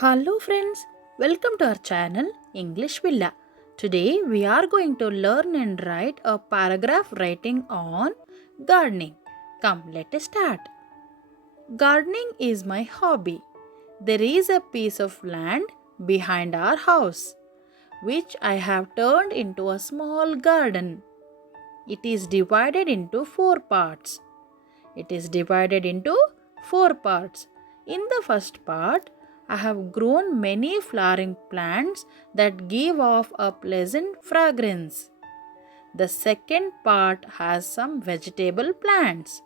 Hello friends, welcome to our channel English Villa. Today we are going to learn and write a paragraph writing on gardening. Come, let us start. Gardening is my hobby. There is a piece of land behind our house which I have turned into a small garden. It is divided into four parts. It is divided into four parts. In the first part, I have grown many flowering plants that give off a pleasant fragrance. The second part has some vegetable plants.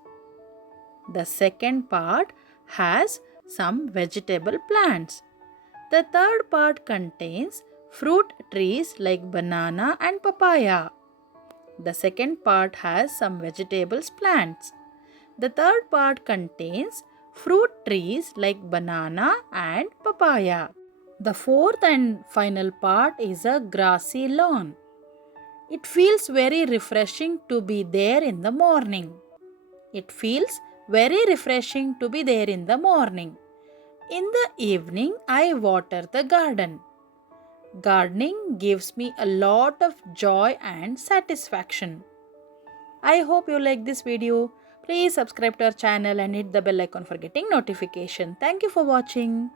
The second part has some vegetable plants. The third part contains fruit trees like banana and papaya. The second part has some vegetables plants. The third part contains fruit trees like banana and papaya. The fourth and final part is a grassy lawn. It feels very refreshing to be there in the morning. It feels very refreshing to be there in the morning. In the evening, I water the garden. Gardening gives me a lot of joy and satisfaction. I hope you like this video. Please subscribe to our channel and hit the bell icon for getting notification. Thank you for watching.